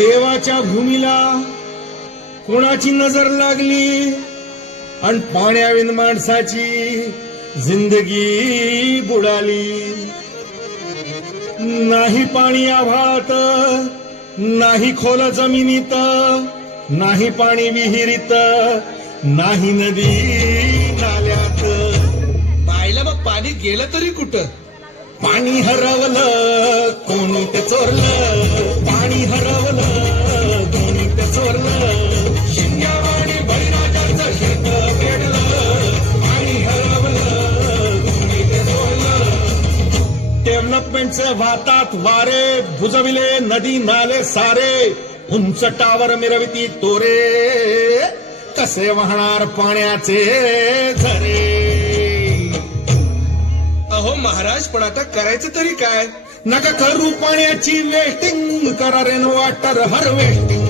देवाच्या भूमीला कोणाची नजर लागली? आणि पाण्याविन माणसाची जिंदगी बुडाली. नाही पाणी आभाळात नाही खोल जमिनीत नाही पाणी विहिरीत नाही नदी नाल्यात. पाहिलं मग पाणी गेलं तरी कुठं? पाणी हरवलं. डेव्हलपमेंटचे वाहतात वारे बुजविले नदी नाले सारे उंच टावर मिरविती तोरे कसे वाहणार पाण्याचे झरे? अहो महाराज पण आता करायचं तरी काय? नका करू पाण्याची वेस्टिंग करा रेन वॉटर हार्वेस्टिंग